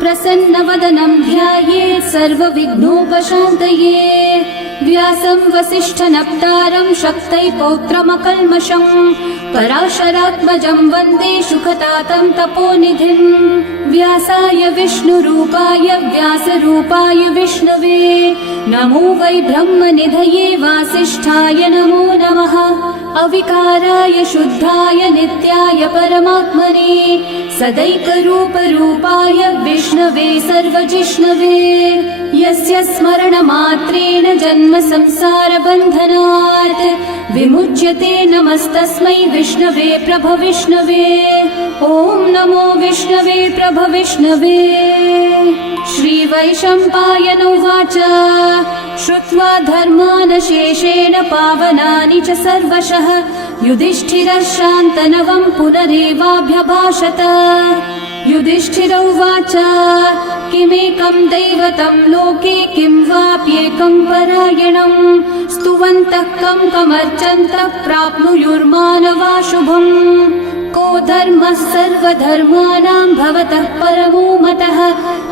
प्रसन्नवदनं ध्यायेत् सर्वविघ्नोपशान्तये। व्यासं वसिष्ठनप्तारं शक्तै पौत्रमकल्मषम् पराशरात्मजं वन्दे सुखतातं तपोनिधिम्। व्यासाय विष्णुरूपाय व्यासरूपाय विष्णवे नमो वै ब्रह्मनिधये वासिष्ठाय नमो नमः। अविकाराय शुद्धाय नित्याय परमात्मने सदैकरूपरूपाय विष्णवे सर्वजिष्णवे। यस्य स्मरणमात्रेण जन्म संसारबन्धनात् विमुच्यते नमस्तस्मै विष्णवे प्रभविष्णवे। ॐ नमो विष्णवे प्रभविष्णवे। श्रीवैशम्पायन उवाच श्रुत्वा धर्मानशेषेण पावनानि च सर्वशः युधिष्ठिरः शान्तनवं पुनरेवाभ्यभाषत। युधिष्ठिर उवाच किमेकं दैवतं लोके किं वाप्येकं परायणं स्तुवन्तः कं कमर्चन्तः प्राप्नुयुर्मानवा शुभम्। को धर्मः सर्वधर्माणां भवतः परमो मतः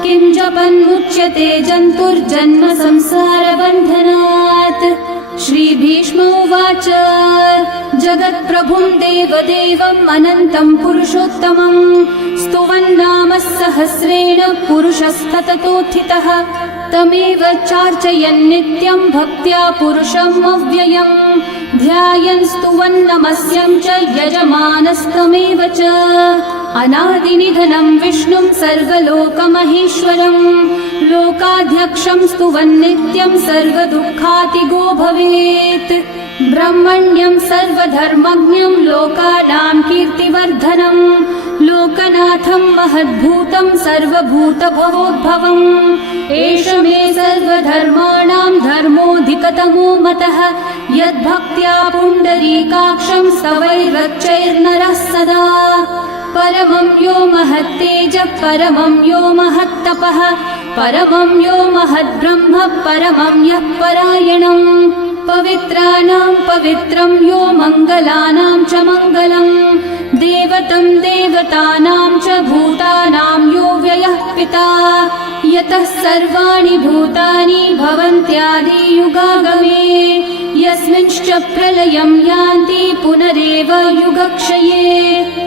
किं जपन्मुच्यते जन्तुर्जन्म संसारबन्धनात्। श्रीभीष्म उवाच जगत्प्रभुं देवदेवम् अनन्तं पुरुषोत्तमं स्तुवन्नाम सहस्रेण पुरुषस्तततोत्थितः तमेव चार्चयन् नित्यं भक्त्या पुरुषम् अव्ययम् ध्यायन् स्तुवन् नमस्यं च यजमानस्तमेव च। अनादिनिधनं विष्णुं सर्वलोकमहेश्वरम् लोकाध्यक्षं स्तुवन् नित्यं सर्वदुःखातिगो भवेत्। ब्रह्मण्यं सर्वधर्मज्ञं लोकानां कीर्तिवर्धनम् लोकनाथं महद्भूतं सर्वभूतभवोद्भवम्। एष मे सर्वधर्माणां धर्मोऽधिकतमो मतः यद्भक्त्या पुण्डरीकाक्षं स्तवैरर्चैर्नरः सदा। परमं यो महत्तेजः परमं यो महत्तपः परमं यो महद्ब्रह्म परमं यः परायणम्। पवित्राणां पवित्रं यो मङ्गलानां च मङ्गलम् देवतं देवतानां च भूतानां यो व्ययः पिता यतः सर्वाणि भूतानि भवन्त्यादियुगागमे यस्मिंश्च प्रलयं यान्ति पुनरेव युगक्षये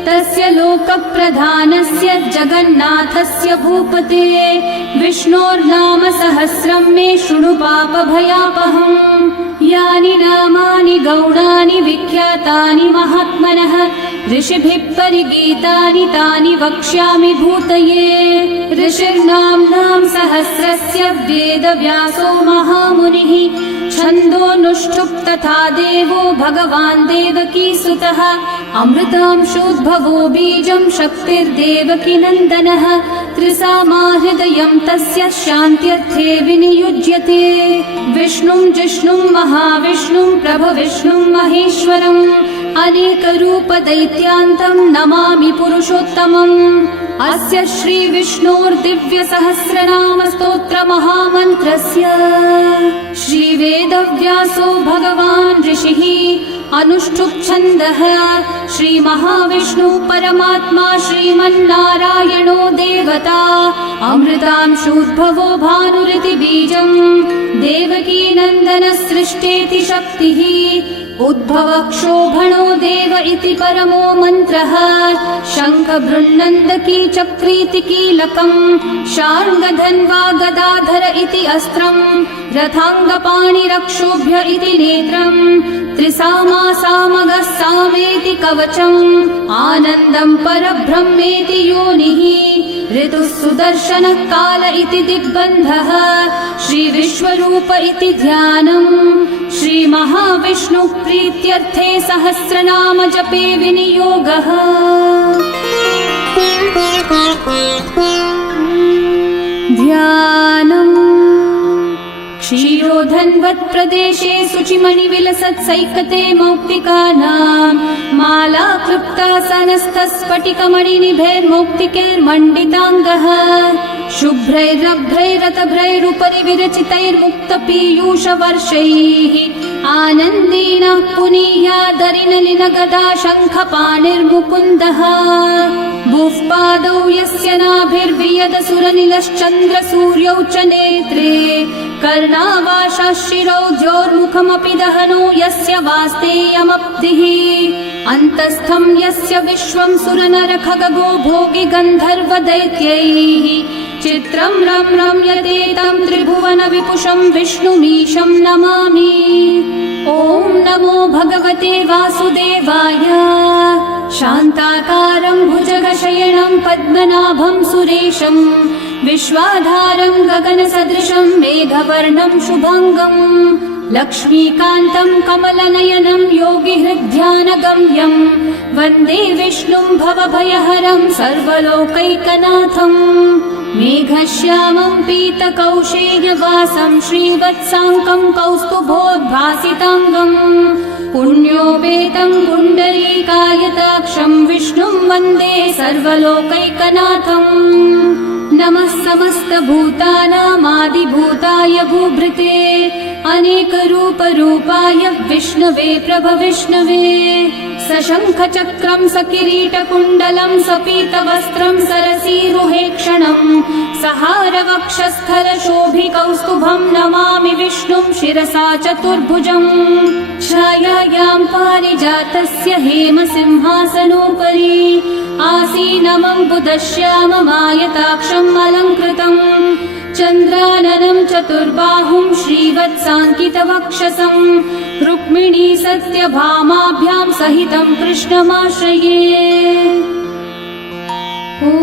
तस्य लोकप्रधानस्य जगन्नाथस्य भूपते विष्णोर्नाम सहस्रं मे शृणु पापभयापहम्। यानि नामानि गौणानि विख्यातानि महात्मनः ऋषिभिः परिगीतानि तानि वक्ष्यामि भूतये। ऋषिर्नाम्नां सहस्रस्य वेदव्यासो महामुनिः छन्दोऽनुष्ठुप् तथा देवो भगवान् देवकीसुतः अमृतांशोद्भवो बीजं शक्तिर्देवकी नन्दनः त्रिसामा हृदयं तस्य शान्त्यर्थे विनियुज्यते। विष्णुं जिष्णुं महाविष्णुं प्रभविष्णुं महेश्वरम् अनेकरूपदैत्यान्तं नमामि पुरुषोत्तमम्। अस्य श्रीविष्णोर्दिव्यसहस्रनामस्तोत्रमहामन्त्रस्य श्रीवेदव्यासो भगवान् ऋषिः अनुष्ठुप्छन्दः श्रीमहाविष्णु परमात्मा श्रीमन्नारायणो देवता अमृतांशोद्भवो भानुरिति बीजम् देवकी नन्दन सृष्टेति शक्तिः उद्भवक्षोभणो देव इति परमो मन्त्रः शङ्ख बृन्नन्दकी चक्रीति कीलकम् शार्ङ्गधन्वा गदाधर इति अस्त्रम् रथाङ्गपाणिरक्षोभ्य इति नेत्रम् त्रिसामा सामगः सामेति कवचम् आनन्दं परब्रह्मेति योनिः ऋतुः सुदर्शन काल इति दिग्बन्धः श्रीविश्वरूप इति ध्यानम् श्रीमहाविष्णु प्रीत्यर्थे सहस्रनाम जपे विनियोगः। ध्यानम् क्षीरोधन्वत्प्रदेशे शुचिमणिविलसत्सैकते मौक्तिकानां माला क्लृप्तासनस्थस्फटिकमणिनिभैर्मौक्तिकैर्मण्डिताङ्गः शुभ्रैरभ्रैरतभ्रैरुपरि विरचितैर्मुक्तपीयूषवर्षैः आनन्देन पुनीयादरिनलिनगदा शङ्खपाणिर्मुकुन्दः भुःपादौ यस्य नाभिर्वियदसुरनिलश्चन्द्रसूर्यौ च नेत्रे कर्णावाशाशिरौ द्योर्मुखमपि दहनो यस्य वास्तेयमब्धिः अन्तस्थं यस्य विश्वं सुरनरखगो भोगि गन्धर्वदैत्यैः चित्रं रम्यते तं त्रिभुवन विपुषं विष्णुमीशं नमामि। ॐ नमो भगवते वासुदेवाय। शान्ताकारं भुजगशयनं पद्मनाभं सुरेशं विश्वाधारं गगनसदृशं मेघवर्णं शुभाङ्गं लक्ष्मीकान्तं कमलनयनं योगिहृद्ध्यानगम्यं वन्दे विष्णुं भवभयहरं सर्वलोकैकनाथम्। मेघश्यामं पीतकौशेयवासं श्रीवत्साङ्कं कौस्तुभोद्भासिताङ्गं पुण्योपेतं पुण्डरीकायताक्षं विष्णुं वन्दे सर्वलोकैकनाथम्। नमः समस्तभूतानामादिभूताय भूभृते अनेकरूपरूपाय विष्णवे प्रभविष्णवे सशङ्खचक्रं सकिरीटकुण्डलं सपीतवस्त्रं सरसीरुहेक्षणं सहारवक्षस्थलशोभिकौस्तुभं नमामि विष्णुं शिरसा चतुर्भुजम्। छायायां पारिजातस्य हेमसिंहासनोपरि आसीनमम्बुदश्याममायताक्षम् अलङ्कृतम् चन्द्राननं चतुर्बाहुं श्रीवत्साङ्कितवक्षसं रुक्मिणी सत्यभामाभ्यां सहितं कृष्णमाश्रये। ॐ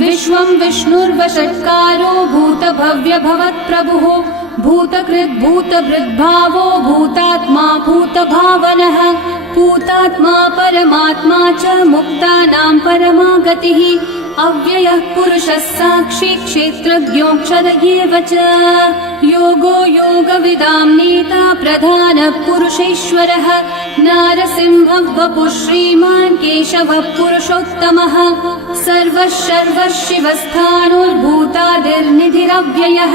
विश्वं विष्णुर्वषट्कारो भूतभव्यभवत्प्रभुः भूतकृद्भूतभृद्भावो भूतात्मा भूतभावनः भूतात्मा परमात्मा च मुक्तानां परमागतिः अव्ययः पुरुषः साक्षी क्षेत्रज्ञोऽक्षर एव च योगो योगविदां नेता प्रधानः पुरुषेश्वरः नारसिंहः वपुः श्रीमान् केशवः पुरुषोत्तमः सर्वः शर्वः शिवस्थाणोर्भूतादिर्निधिरव्ययः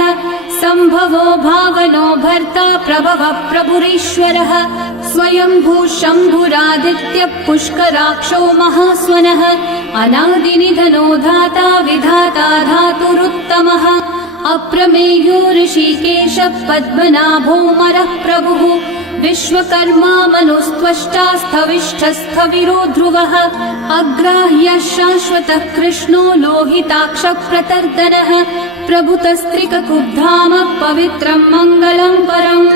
सम्भवो भावनो भर्ता प्रभवः प्रभुरीश्वरः स्वयंभू शम्भुरादित्यः पुष्कराक्षो महास्वनः अनादिनिधनो धाता विधाता धातुरुत्तमः अप्रमेयो ऋषिकेशः पद्मनाभोऽमरः प्रभुः विश्वकर्मा मनुस्त्वष्टा स्थविष्ठस्थविरो ध्रुवः अग्राह्यः शाश्वतः कृष्णो लोहिताक्षः प्रतर्दनः प्रभुतस्त्रिककुब्धामः पवित्रं मङ्गलं परम्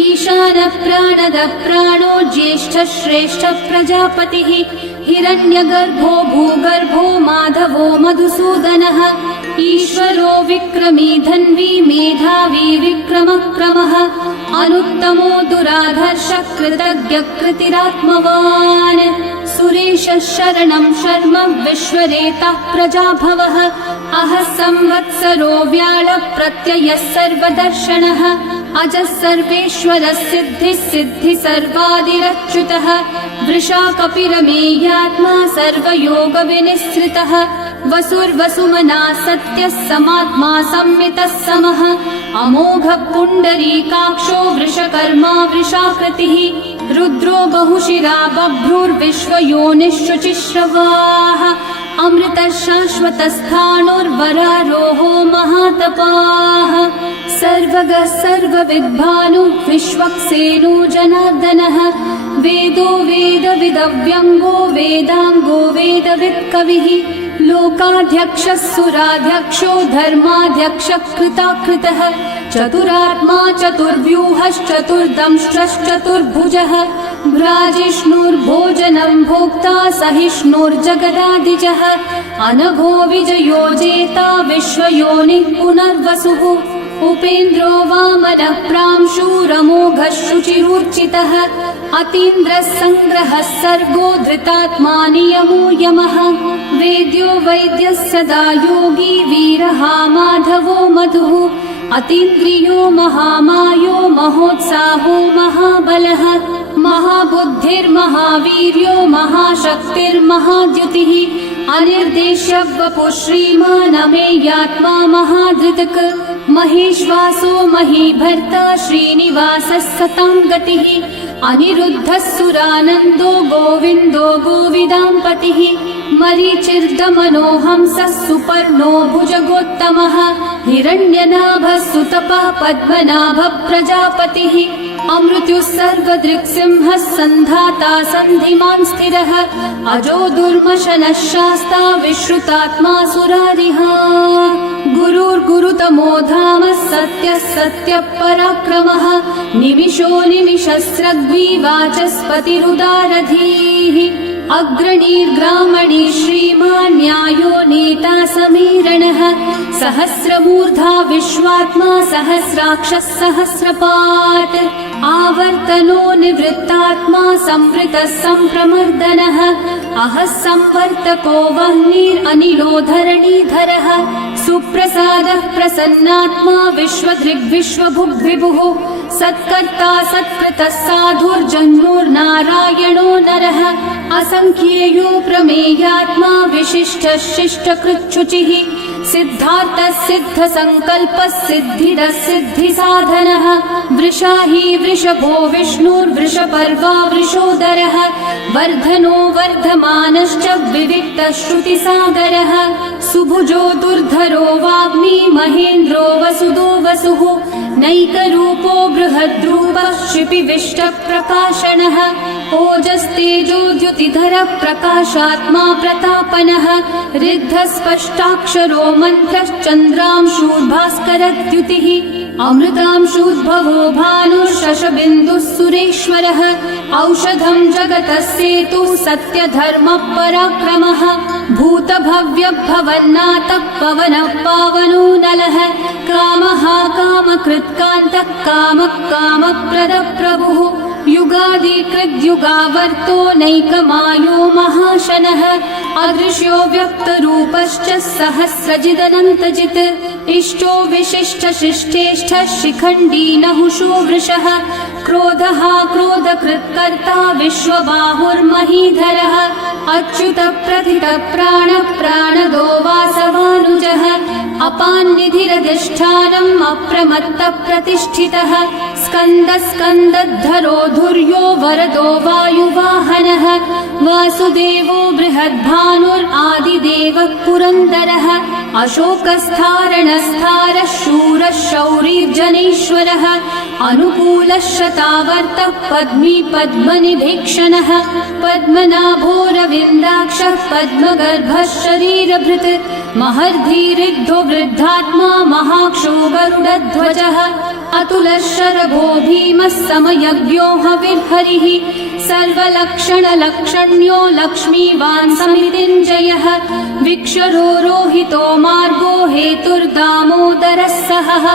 ईशानः प्राणदः प्राणो ज्येष्ठः श्रेष्ठः प्रजापतिः हिरण्यगर्भो भूगर्भो माधवो मधुसूदनः ईश्वरो विक्रमी धन्वी मेधावी विक्रमक्रमः अनुत्तमो दुराधर्षः कृतज्ञः कृतिरात्मवान् सुरेशः शरणं शर्म विश्वरेतः प्रजाभवः अहः संवत्सरो व्याळः प्रत्ययः सर्वदर्शनः अजः सर्वेश्वरः सिद्धिः सिद्धि सर्वादिरच्युतः वृषा कपिरमेयात्मा सर्वयोगविनिःसृतः वसुर्वसुमना सत्यः समात्मा संमितः समः अमोघः पुण्डरीकाक्षो वृषकर्मा वृषाकृतिः रुद्रो बहुशिरा बभ्रुर्विश्वयोनिः शुचिश्रवाः अमृतः शाश्वतस्थाणुर्वरारोहो महातपाः सर्वगः सर्वविद्भानुः विश्वक्सेनो जनार्दनः वेदो वेदविदव्यङ्गो वेदाङ्गो वेदवित्कविः लोकाध्यक्षः सुराध्यक्षो धर्माध्यक्षः कृताकृतः चतुरात्मा चतुर्व्यूहश्चतुर्दंष्ट्रश्चतुर्भुजः भ्राजिष्णुर्भोजनं भोक्ता सहिष्णुर्जगदादिजः अनघो विजयो जेता विश्वयोनिः पुनर्वसुः उपेन्द्रो वामनः प्रांशुरमोघः शुचिरूर्चितः अतीन्द्रः सङ्ग्रहः सर्गो धृतात्मा नियमो यमः वेद्यो वैद्यः सदा योगी वीरः माधवो मधुः अतीन्द्रियो महामायो महोत्साहो महाबलः महाबुद्धिर्महावीर्यो महाशक्तिर्महाद्युतिः अनिर्देश्य वपुः श्रीमान् अमेयात्मा महाधृतक् महेश्वासो महीभर्ता श्रीनिवासः सतां गतिः अनिरुद्धः सुरानन्दो गोविन्दो गोविदाम्पतिः मरीचिर्दमनो हंसः सुपर्णो भुजगोत्तमः हिरण्यनाभः सुतपः पद्मनाभः प्रजापतिः अमृत्युः सर्वदृक्सिंहः सन्धाता सन्धिमान् स्थिरः अजो दुर्मशनः शास्ता विश्रुतात्मा सुरारिः गुरुर्गुरुतमो धामः सत्यः सत्यः पराक्रमः निमिषो निमिषस्रग्विवाचस्पतिरुदारधीः अग्रणीर्ग्रामणी श्रीमान् न्यायो नेता समीरणः सहस्रमूर्धा विश्वात्मा सहस्राक्षः सहस्रपात् आवर्तनो निवृत्तात्मा संवृतः सम्प्रमर्दनः अहः संवर्तको वह्निरनिलो धरणीधरः सुप्रसादः प्रसन्नात्मा विश्वदृग्विश्वभुग्विभुः सत्कर्ता सत्कृतः साधुर्जन्मुर्नारायणो नरः असंख्येयो प्रमेयात्मा विशिष्टः शिष्टकृच्छुचिः सिद्धार्थः सिद्धसङ्कल्पः सिद्धिदः सिद्धिसाधनः वृषाही वृषभो विष्णुर्वृषपर्वा वृषोदरः वर्धनो वर्धमानश्च विविक्तः श्रुतिसागरः सुभुजो दुर्धरो वाग्मी महेन्द्रो वसुदो वसुः नैकरूपो बृहद्रूपः क्षिपिविष्टप्रकाशनः ओजस्तेजोद्युतिधरः प्रकाशात्मा प्रतापनः ऋद्धस्पष्टाक्षरो मन्त्रश्चन्द्रांशूर्भास्करद्युतिः अमृतांशूद्भवो भानुर्शशबिन्दुः सुरेश्वरः औषधं जगतः सेतुः सत्यधर्मः पराक्रमः भूतभव्यभवन्नाथः पवनः पावनो नलः कामः कामकृत्कान्तः कामः कामप्रदः प्रभुः युगादिकृद्युगावर्तो नैकमायो महाशनः अदृश्यो व्यक्तरूपश्च सहस्रजिदनन्तजित् इष्टो विशिष्टशिष्टेष्ठः शिखण्डी नहुषो वृषः क्रोधः क्रोधकृत्कर्ता विश्वबाहुर्महीधरः अच्युतः प्रथितः प्राणः प्राणदो वासवानुजः अपान्निधिरधिष्ठानम् अप्रमत्तः प्रतिष्ठितः स्कन्दस्कन्दद्धरो धुर्यो वरदो वायुवाहनः वासुदेवो बृहद्भानुरादिदेवः पुरन्दरः अशोकस्थारणस्थारः शूरः शौरिर्जनेश्वरः अनुकूलः शतावर्तः पद्मी पद्मनिभीक्षणः पद्मनाभोरविन्दाक्षः पद्मगर्भः शरीरभृत् महर्धिरिग्धो वृद्धात्मा महाक्षो गरुडध्वजः अतुलः शरभो भीमः समयज्ञो हविर्हरिः सर्वलक्षणलक्षण्यो लक्ष्मीवान् समितिञ्जयः विक्षरो रोहितो मार्गो हेतुर्दामोदरः सहः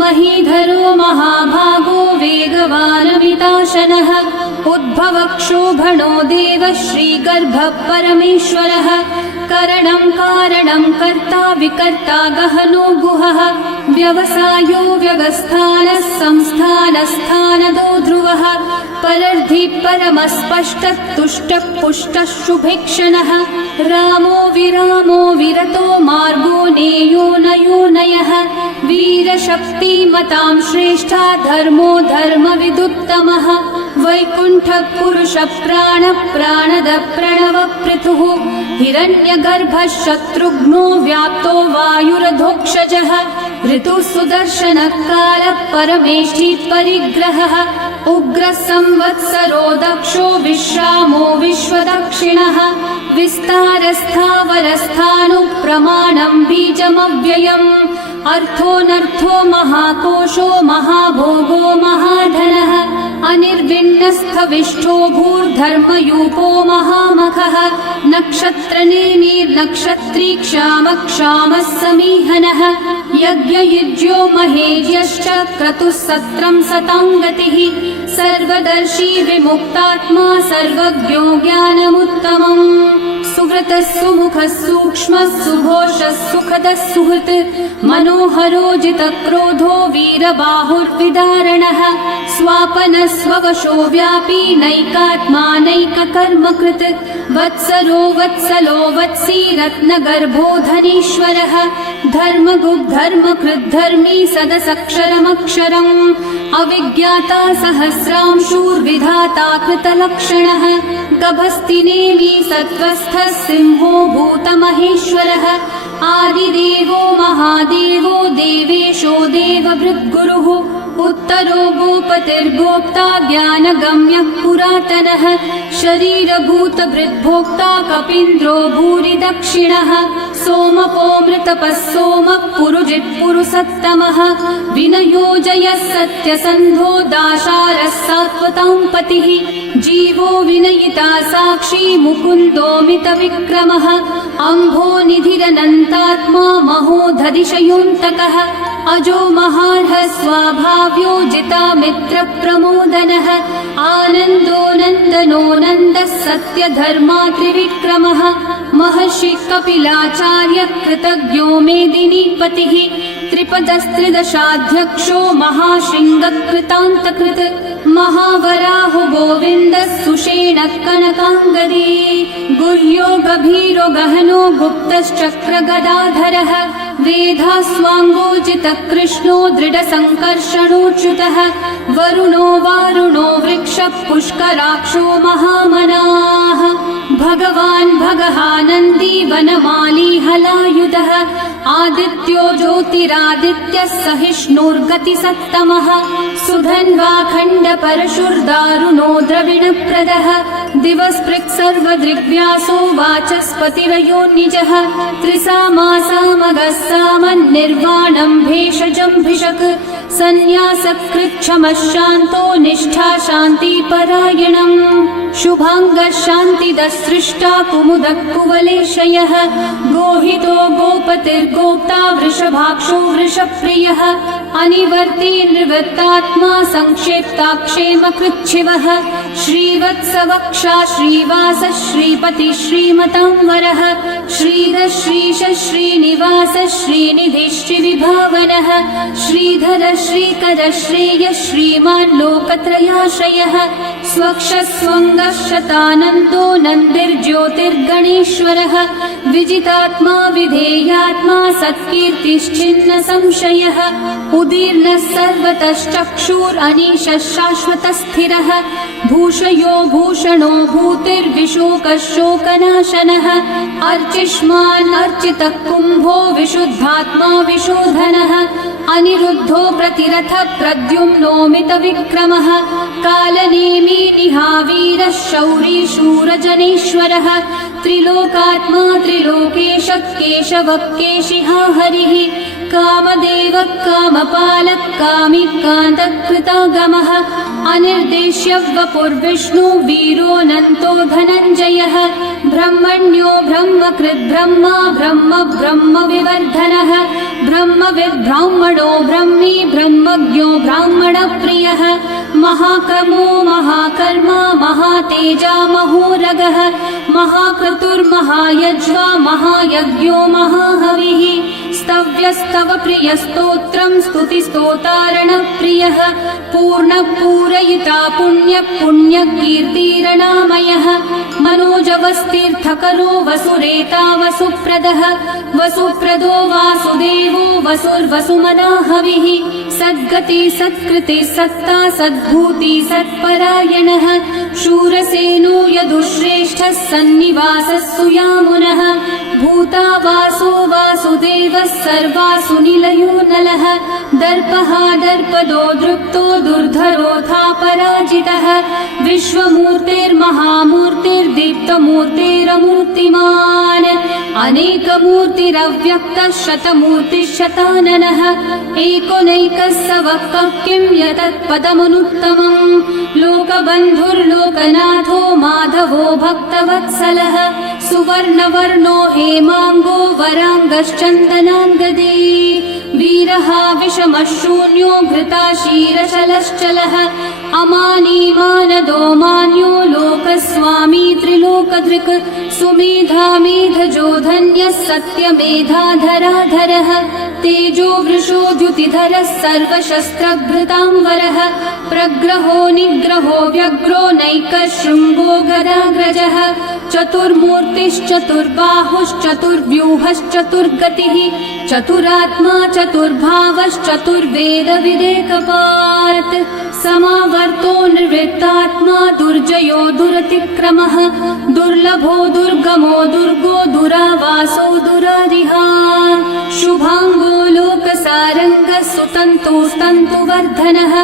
महीधरो महाभागो वेगवानमिताशनः उद्भवक्षोभणो देवः श्रीगर्भः परमेश्वरः करणं कारणं कर्ता विकर्ता गहनो गुहः व्यवसायो व्यवस्थानः संस्थानस्थानदो ध्रुवः परर्धि परमस्पष्टः तुष्टः पुष्टः शुभेक्षणः रामो विरामो विरतो मार्गो नेयो नयो नयः वीरशक्तिमतां श्रेष्ठा धर्मो धर्मविदुत्तमः वैकुण्ठः पुरुषः प्राणः प्राणदः प्रणवपृथुः हिरण्यगर्भः शत्रुघ्नो व्याप्तो वायुरधोक्षजः ऋतुः सुदर्शनः कालः परमेष्ठी परिग्रहः उग्रः संवत्सरो दक्षो विश्रामो विश्वदक्षिणः विस्तारस्थावरस्थाणुः प्रमाणं बीजमव्ययम् अर्थोऽनर्थो महाकोशो महाभोगो महाधनः अनिर्विण्णस्थविष्ठो भूर्धर्मयूपो महामखः नक्षत्रनेमिर्नक्षत्री क्षामः क्षामः समीहनः यज्ञयुज्यो महेज्यश्च क्रतुः सत्रं सताङ्गतिः सर्वदर्शी विमुक्तात्मा सर्वज्ञो ज्ञानमुत्तमम् सुव्रतः सुमुखः सूक्ष्मः सुघोषः सुखदः सुहृत् मनोहरोजितक्रोधो वीरबाहुर्विदारणः स्वापनस्ववशो व्यापी नैकात्मानैककर्मकृत् वत्सरो वत्सलो वत्सी रत्नगर्भो धनीश्वरः धर्मगुग्धर्मकृद्धर्मी सदसक्षरमक्षरम् अविज्ञाता सहस्रांशूर्विधाता कृतलक्षणः गभस्तिनेमि सत्त्वस्थः सिंहो भूतमहेश्वरः आदिदेवो महादेवो देवेशो देवभृद्गुरुः उत्तरो गोपतिर्गोप्ता ज्ञानगम्यः पुरातनः शरीरभूतभृद्भोक्ता कपीन्द्रो भूरि दक्षिणः सोमपोऽमृतपः सोमः पुरुजित्पुरुसत्तमः विनयोजयः सत्यसन्धो दाशारः सात्वतां पतिः जीवो विनयिता साक्षी मुकुन्दोऽमितविक्रमः अम्भो निधिरनन्तात्मा महोदधिशयोऽन्तकः अजो महार्हः स्वाभाव्यो जितामित्रप्रमोदनः आनन्दो नन्दनो नन्दः सत्यधर्मा त्रिविक्रमः महर्षि कपिलाचार्य कृतज्ञो मेदिनीपतिः त्रिपदस्त्रिदशाध्यक्षो महाशृङ्गकृतान्तकृत् महावराहो गोविन्दः सुषेणः कनकाङ्गदी गुह्यो गभीरो गहनो गुप्तश्चक्रगदाधरः वेधास्वाङ्गोचितः कृष्णो दृढसङ्कर्षणोच्युतः वरुणो वारुणो वृक्षः पुष्कराक्षो महामनाः भगवान् भगहानन्दी वनमाली हलायुधः आदित्यो ज्योतिरादित्यः सहिष्णुर्गतिसत्तमः सुधन्वाखण्डपरशुर्दारुणो द्रविणप्रदः दिवस्पृक् सर्वदृग्व्यासो वाचस्पतिरयो निजः त्रिसामासामगः सामन्निर्वाणं भेषजम्भिषक् सन्न्यासकृच्छमः शान्तो निष्ठा शान्तिपरायणम् शुभाङ्गः शान्तिदसृष्टा कुमुदः कुवलेशयः गोहितो गोपतिर्गोप्ता वृषभाक्षो वृषप्रियः अनिवर्ती निवृत्तात्मा संक्षेप्ताक्षेमकृच्छिवः श्रीवत्सवक्षा श्रीवास श्रीपति श्रीमतांवरः श्रीधर श्रीश श्रीनिवास श्रीनिधि श्रीविभावनः श्रीधर श्रीकर श्रेय श्रीमान् लोकत्रयाश्रयः स्वक्षस्वङ्गः शतानन्दो नन्दिर्ज्योतिर्गणेश्वरः विजितात्मा विधेयात्मा सत्कीर्तिश्चिन्न संशयः उदीर्णः सर्वतश्चक्षुरनीशः शाश्वतस्थिरः भूषयो भूषणो भूतिर्विशोकः शोकनाशनः अर्चिष्मान् अर्चितः कुम्भो विशुद्धात्मा विशोधनः अनिरुद्धो प्रतिरथ प्रद्युम्नोमितविक्रमः कालनेमी निहावीरः शौरी शूरजनेश्वरः त्रिलोकात्मा त्रिलोकेशः केशवः केशिहा हरिः कामदेवः कामपालः कामिकान्तः कृतागमः अनिर्देश्य वपुर्विष्णु वीरोऽनन्तो धनञ्जयः ब्रह्मण्यो ब्रह्मकृद् ब्रह्मा ब्रह्म ब्रह्म विवर्धनः ब्रह्मविद् ब्राह्मणो ब्रह्मी ब्रह्मज्ञो ब्राह्मणप्रियः महाक्रमो महाकर्मा महातेजा महोरगः महाक्रतुर्महायज्वा महायज्ञो महाहविः स्तव्यस्तव प्रियस्तोत्रं स्तुतिस्तोतारणप्रियः पूर्णपूरयिता पुण्यकीर्तिरणामयः मनोजवस्तीर्थकरो वसुरेता वसुप्रदः वसुप्रदो वासुदेवो वसुर्वसुमनाहविः सद्गति सत्कृति सत्ता सद्भूति सत्परायणः शूरसेनो यदुश्रेष्ठः सन्निवासः सुयामुनः भूता वासो वासुदेवः सर्वासु निलयो नलः दर्पः दर्पदो दृप्तो दुर्धरोऽथा पराजितः विश्वमूर्तिर्महामूर्तिर्दीप्तमूर्तिरमूर्तिमान् अनेकमूर्तिरव्यक्तः शतमूर्तिशताननः एकोनैकः स वक्कः किं यतत्पदमनुत्तमम् लोकबन्धुर्लोकनाथो माधवो भक्तवत्सलः सुवर्णवर्णो हेमाङ्गो वराङ्गश्चन्दनाङ्गदी वीरः विषमशून्यो घृताशीरशलश्चलः अमानी मानदो मान्यो लोकस्वामी त्रिलोकधृक् सुमेधा मेधजो धन्यः सत्यमेधाधराधरः तेजो वृषो द्युतिधरः सर्वशस्त्रभृताम्बरः प्रग्रहो निग्रहो व्यग्रो नैकशृङ्गो गदाग्रजः चतुर्मूर्तिश्चतुर्बाहुश्चतुर्व्यूहश्चतुर्गतिः चतुरात्मा चतुर्भावश्चतुर्वेदविदेकपात् समावर्तो निर्वृत्तात्मा दुर्जयो दुरतिक्रमः दुर्लभो दुर्गमो दुर्गो दुरावासो दुरारिहा शुभांगो लोकसारङ्गः सुतन्तुस्तन्तुवर्धनः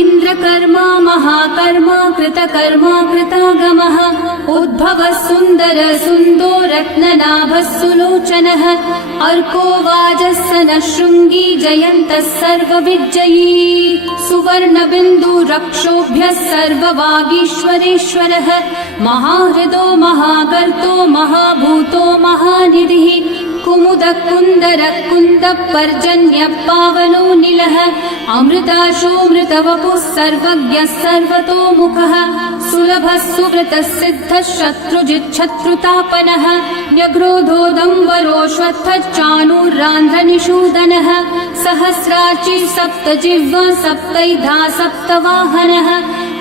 इन्द्रकर्मा महाकर्मा कृतकर्मा कृतागमः उद्भवः सुन्दर सुन्दो रत्ननाभः सुलोचनः अर्को वाजस्सनः शृङ्गी जयन्तः सर्वविजयी सुवर्णबिन्दु रक्षोभ्यः सर्ववागीश्वरेश्वरः महाहृदो महागर्तो महाभूतो महानिधिः कुमुदः कुन्दरः कुन्दः पर्जन्यः पावनो निलः अमृताशो मृतवपुः सर्वज्ञः सर्वतोमुखः सुलभः सुव्रतः सिद्धः शत्रुजिच्छत्रुतापनः न्यग्रोधोदम्बरोऽश्वत्थः चाणूरान्ध्रनिषूदनः सहस्रार्ची सप्तजिह्वा सप्तैधा सप्तवाहनः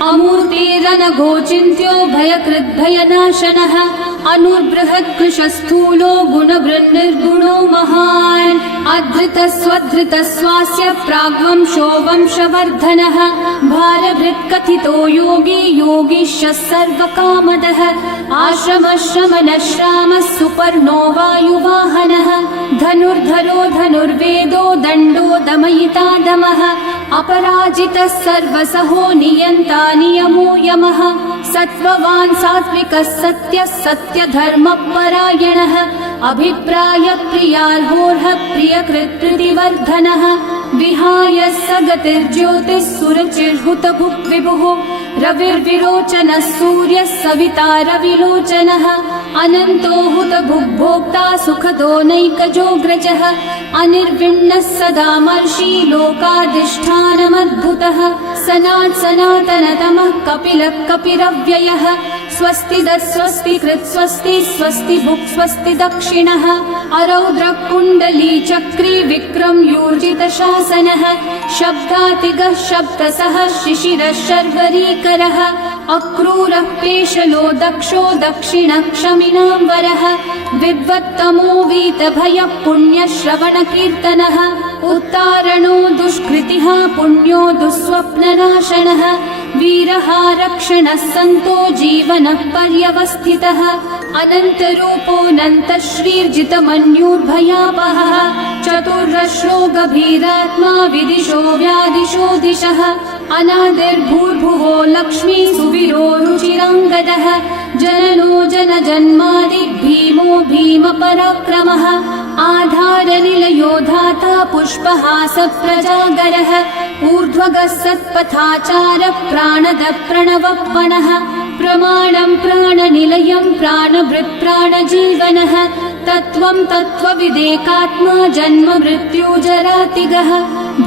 अमूर्तिरनघोचिन्त्यो भयकृद्भयनाशनः अनुर्बृहत्कृशस्थूलो गुणवृन्निर्गुणो महान् अधृतः स्वधृतः स्वास्य प्राग्वंशो वंशवर्धनः भारभृत्कथितो योगी योगीशः सर्वकामदः आश्रमः श्रामः सुपर्णो वायुवाहनः धनुर्धरो धनुर्वेदो दण्डो दमयिता दमः अपराजितः सर्वसहो नियन्ता नियमो यमः सत्त्ववान् सात्विकः सत्यः सत्यधर्मपरायणः अभिप्रायप्रियार्होर्हः प्रियकृत्कृतिवर्धनः विहाय सगतिर्ज्योतिः सुरचिर्हुतभुक्विभुः रविर्विरोचनः सूर्यः सविता रविलोचनः अनन्तो हुतभुग्भोक्ता सुखदो नैकजोऽग्रजः अनिर्विण्णः सदा मर्षि लोकाधिष्ठानमद्भुतः सनातनतमः कपिलः कपिरव्ययः स्वस्तिदः स्वस्तिकृत् स्वस्ति स्वस्ति भुक् स्वस्ति दक्षिणः अरौद्रः कुण्डली चक्री विक्रमयूर्जितशासनः शब्दातिगः शब्दसः शिशिरः शर्वरीकरः अक्रूरः पेशलो दक्षो दक्षिणः क्षमिनाम्बरः विद्वत्तमो वीतभयः पुण्यश्रवणकीर्तनः उत्तारणो दुष्कृतिः पुण्यो दुःस्वप्ननाशनः वीरः रक्षणः सन्तो जीवनः पर्यवस्थितः अनन्तरूपोऽनन्तः श्रीर्जितमन्युर्भयापहः चतुर्रश्रो गभीरात्मा विदिशो व्यादिशो दिशः अनादिर्भूर्भुवो लक्ष्मी सुवीरो रुचिराङ्गदः जननो जनजन्मादि भीमो भीमपराक्रमः आधारनिलयो धाता पुष्पहासः प्रजागरः ऊर्ध्वगः सत्पथाचारः प्राणदः प्रणवप्पणः प्रमाणं प्राणनिलयं प्राणभृत्प्राणजीवनः तत्त्वं तत्त्वविदेकात्मा जन्म मृत्युजरातिगः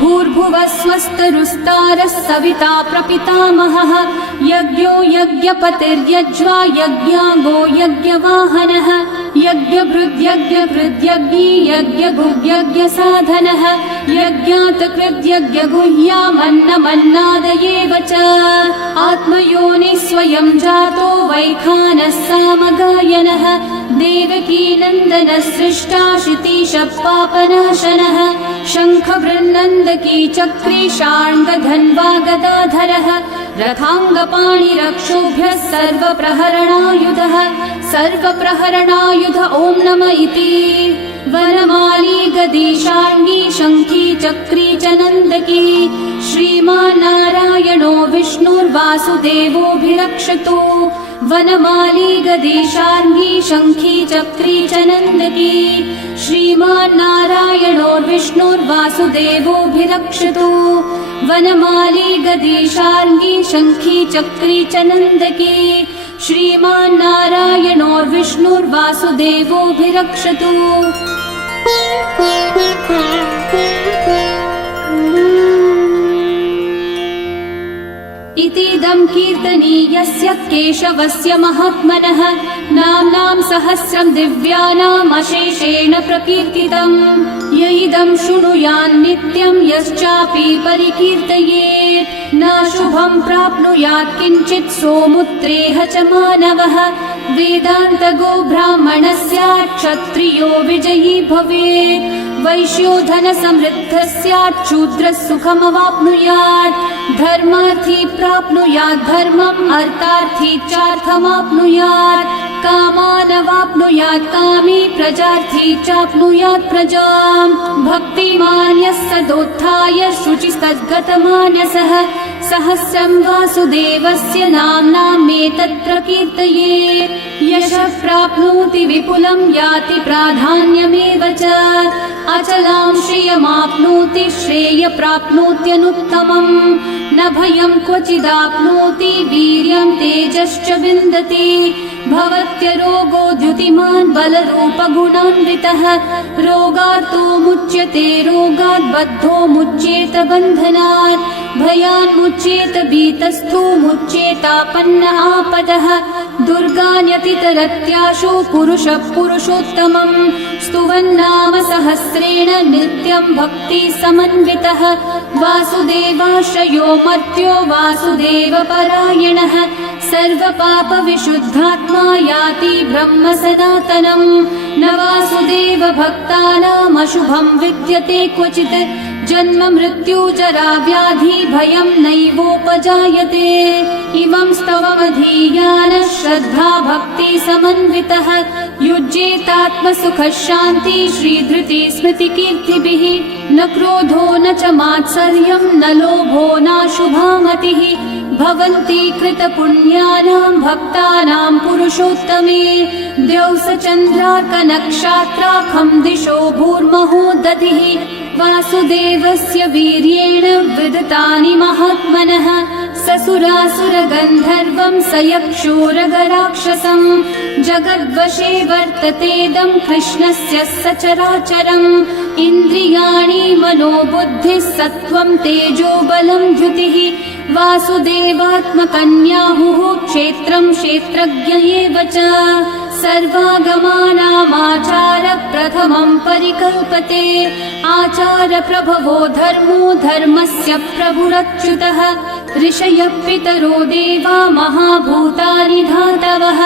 भूर्भुवः स्वस्तरुस्तारः सविता प्रपितामहः यज्ञो यज्ञपतिर्यज्वा यज्ञाङ्गो यज्ञवाहनः यज्ञभृद्यज्ञकृद्यज्ञी यज्ञगुह्यज्ञसाधनः यज्ञातकृद्यज्ञगुह्यामन्नमन्नादयेव च आत्मयोनिः स्वयं जातो वैखानः सामगायनः देवकीनन्दनः सृष्टा शितीशः पापनाशनः शङ्खवृन्नन्दकी चक्री शार्ङ्गधन्वा गदाधरः रथाङ्गपाणिरक्षोभ्यः सर्वप्रहरणायुधः सर्वप्रहरणायुध ॐ नम इति वनमाली गदी शार्ङ्गी शङ्खी चक्री च नन्दकी श्रीमान्नारायणो विष्णुर्वासुदेवोऽभिरक्षतु वनमाली गदी शार्ङ्गी शङ्खी चक्री च नन्दकी श्रीमान्नारायणो विष्णुर्वासुदेवोऽभिरक्षतु वनमाली गदी शार्ङ्गी शङ्खी चक्री च नन्दकी श्रीमान्नारायणो विष्णुर्वासुदेवोऽभिरक्षतु इति इतीदं कीर्तनीयस्य केशवस्य महात्मनः नाम्नां सहस्रं दिव्यानाम् अशेषेण प्रकीर्तितम् य इदं शृणुयान् नित्यं यश्चापि परिकीर्तयेत् न शुभं प्राप्नुयात् किञ्चित् सोमुत्रेह च मानवः वेदान्तगो ब्राह्मणः स्यात् क्षत्रियो विजयी भवेत् वैश्यो धनसमृद्धः स्यात् शूद्रः सुखमवाप्नुयात् धर्मार्थी प्राप्नुयात् धर्मम् अर्थार्थी चार्थमाप्नुयात् कामानवाप्नुयात् कामी प्रजार्थी चाप्नुयात् प्रजाम् भक्तिमान् यः सदोत्थाय शुचिस्तद्गतमानसः सहस्रं वासुदेवस्य नाम्नामेतत् प्रकीर्तयेत् यशः प्राप्नोति विपुलं याति प्राधान्यमेव च अचलां श्रियमाप्नोति श्रेय प्राप्नोत्यनुत्तमम् न भयं क्वचिदाप्नोति वीर्यं तेजश्च विन्दति भवत्यरोगो द्युतिमान् बलरूपगुणान्वितः रोगार्तो मुच्यते रोगात् बद्धो मुच्येत बन्धनात् भयान् मुच्येत भीतस्थो मुच्येतापन्न आपदः दुर्गान्यतितरत्याशु पुरुषः पुरुषोत्तमम् स्तुवन्नाम सहस्रेण नित्यं भक्ति समन्वितः वासुदेवाश्रयो मर्त्यो वासुदेवपरायणः सर्वपापविशुद्धात्मा याति ब्रह्म सनातनम् न वासुदेव भक्तानामशुभं विद्यते क्वचित् जन्म मृत्यु जरा व्याधि भयं नैवोपजायते इमं स्तवमधीयानः श्रद्धा भक्ति समन्वितः युज्येतात्मसुखः शान्ति श्रीधृति स्मृतिकीर्तिभिः न क्रोधो न च मात्सर्यं न लोभो नाशुभा मतिः भवन्ति कृतपुण्यानां भक्तानां पुरुषोत्तमे द्यौस चन्द्रार्कनक्षत्राखं दिशो भूर्महो दधिः वासुदेवस्य वीर्येण विदतानि महात्मनः ससुरासुरगन्धर्वं सयक्षोरगराक्षसं जगद्वशे वर्ततेदं कृष्णस्य सचराचरम् इन्द्रियाणि मनोबुद्धिः सत्त्वं तेजो बलं द्युतिः वासुदेवात्मकन्याहुः क्षेत्रं क्षेत्रज्ञ एव च सर्वागमानामाचार प्रथमं परिकल्पते आचार प्रभवो धर्मो धर्मस्य प्रभुरच्युतः ऋषयः पितरो देवा महाभूतानि धातवः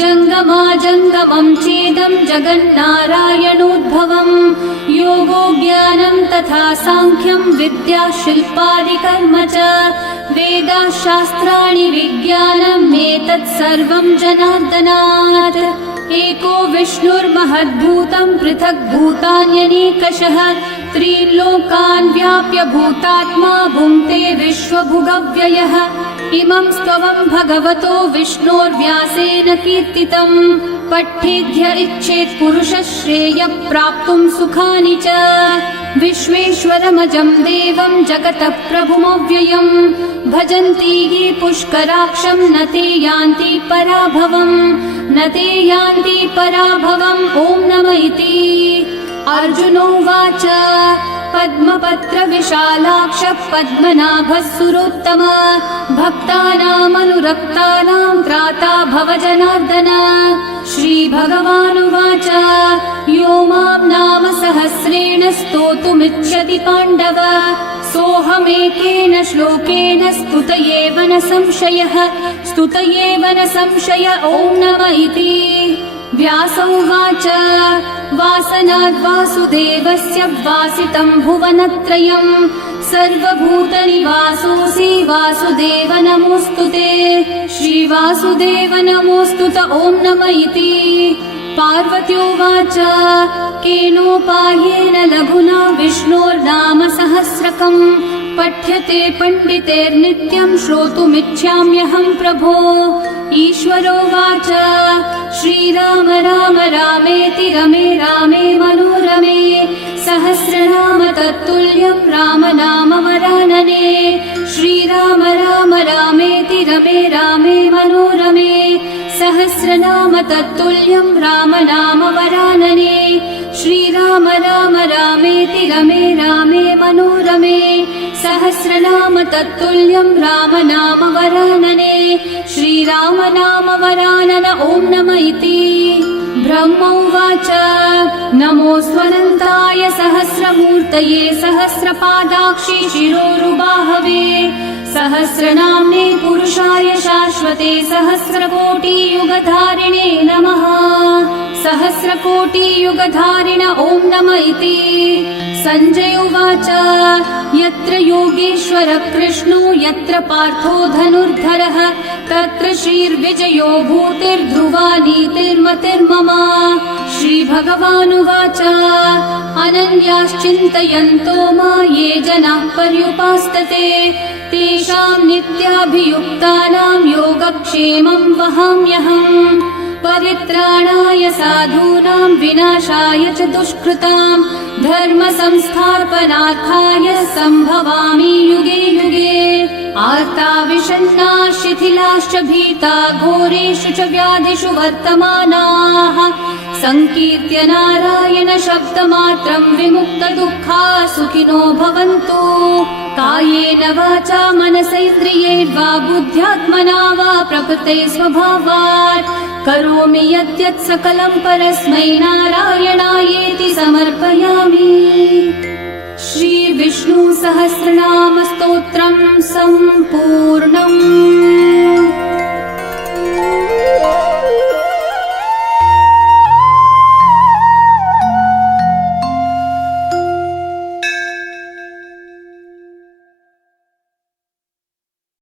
जङ्गमा जङ्गमं चेदं जगन्नारायणोद्भवम् योगो ज्ञानं तथा सांख्यं विद्या शिल्पादिकर्म च वेदाशास्त्राणि विज्ञानम् एतत् सर्वं जनार्दनात् एको विष्णुर्महद्भूतं पृथक् भूतान्यनेकशः त्रीन् लोकान् व्याप्य भूतात्मा भुङ्क्ते विश्वभुगव्ययः इमं स्तवं भगवतो विष्णोर्व्यासेन कीर्तितं पठ्येद्य इच्छेत् पुरुषः श्रेयः प्राप्तुं सुखानि च विश्वेश्वरमजं देवं जगतः प्रभुमव्ययं भजन्ति ये पुष्कराक्षं न ते यान्ति पराभवम् न ते यान्ति पराभवम् ॐ नमः इति अर्जुनोवाच पद्मपत्र विशालाक्ष पद्मनाभः सुरोत्तम भक्तानामनुरक्तानां त्राता भव जनार्दन श्रीभगवानुवाच यो मां नाम सहस्रेण स्तोतुमिच्छति पाण्डव सोऽहमेकेन श्लोकेन स्तुत एव न संशयः स्तुत एव न संशय ॐ नमः इति व्यास उवाच वासनाद् वासुदेवस्य वासितं भुवनत्रयम् सर्वभूतनिवासोऽसि वासुदेव नमोऽस्तुते श्रीवासुदेव नमोऽस्तुत ॐ नमः इति पार्वत्योवाच केनोपायेन लघुना विष्णोर्नाम सहस्रकम् पठ्यते पण्डितेर्नित्यं श्रोतुमिच्छाम्यहं प्रभो ईश्वरोवाच श्रीराम राम रामेति रमे रामे मनोरमे सहस्रनाम तत्तुल्यं राम नाम वरानने श्रीराम राम रामेति रमे रामे मनोरमे सहस्रनाम तत्तुल्यं राम नाम वरानने श्रीराम राम रामेति रमे रामे मनोरमे सहस्रनाम तत्तुल्यं राम नाम वरानने श्रीराम नाम वरानन ॐ नमः इति ब्रह्म उवाच नमोऽस्त्वनन्ताय सहस्रमूर्तये सहस्रपादाक्षि शिरोरुबाहवे सहस्रनाम्ने पुरुषाय शाश्वते सहस्रकोटियुगधारिणे नमः सहस्रकोटियुगधारिण ॐ नमः इति सञ्जय उवाच यत्र योगेश्वर कृष्णो यत्र पार्थो धनुर्धरः तत्र श्रीर्विजयो भूतिर्ध्रुवा नीतिर्मतिर्मम श्रीभगवानुवाच अनन्याश्चिन्तयन्तो मा ये जनाः पर्युपासते तेषां नित्याभियुक्तानां योगक्षेमं वहाम्यहम् परित्राणाय साधूनां विनाशाय च दुष्कृतां धर्म संस्थापनार्थाय सम्भवामि युगे युगे आर्ता विषण्णा शिथिलाश्च भीता घोरेषु च व्याधिषु वर्तमानाः संकीर्त्य नारायण शब्दमात्रं विमुक्तदुःखा सुखिनो भवन्तु कायेन वाचा मनसैन्द्रियैर्वा बुद्ध्यात्मना वा प्रकृते स्वभावात् करोमि यद्यत् सकलं परस्मै नारायणायेति समर्पयामि। श्री विष्णु सहस्रनाम स्तोत्रं सम्पूर्णम्।